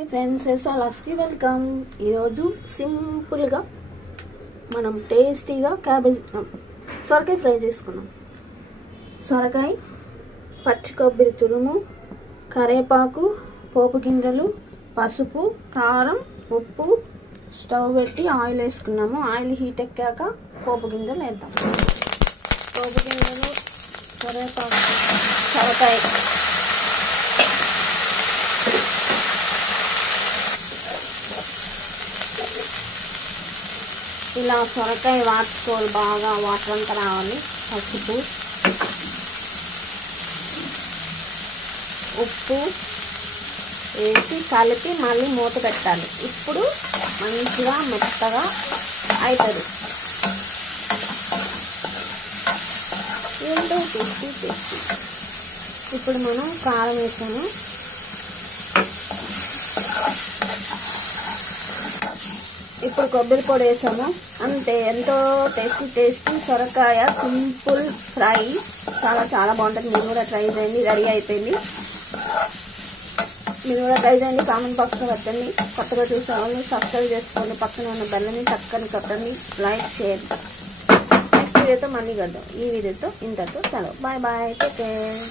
Hi friends, ఎస్ఆర్కి welcome. ఈరోజు సింపుల్గా మనం టేస్టీగా సొరకాయ ఫ్రై చేసుకున్నాం. సొరకాయ, పచ్చి కొబ్బరి తురుము, కరివేపాకు, పోపు గింజలు, పసుపు, కారం, ఉప్పు, స్టవ్ పెట్టి ఆయిల్ వేసుకున్నాము. ఆయిల్ హీట్ ఎక్కాక పోపు గింజలు వేద్దాం. పోపు గింజలు, కరివేపాకు, సొరకాయ ఇలా సొరకాయ వాడుకోవాలి, బాగా వాటర్ అంతా రావాలి. పసుపు, ఉప్పు వేసి కలిపి మళ్ళీ మూత పెట్టాలి. ఇప్పుడు మంచిగా మెత్తగా అవుతుంది. ఏంటో టేస్టీ. ఇప్పుడు మనం కారం వేసాము. ఇప్పుడు కొబ్బరి పొడి వేసాము. అంతే, ఎంతో టేస్టీ సొరకాయ సింపుల్ ఫ్రై. చాలా బాగుంటుంది. మీరు కూడా ట్రై చేయండి. రెడీ అయిపోయింది. మీరు కూడా ట్రై చేయండి. కామెంట్ బాక్స్లో పెట్టండి. కొత్తగా చూసే వాళ్ళు సబ్స్క్రైబ్ చేసుకోండి. పక్కన ఉన్న బెల్లని చక్కని కొట్టండి. లైక్ చేయండి. నెక్స్ట్ వీడియోతో మళ్ళీ కడదాం. ఈ వీడియోతో ఇంతతో సెలవు. బాయ్. Take care.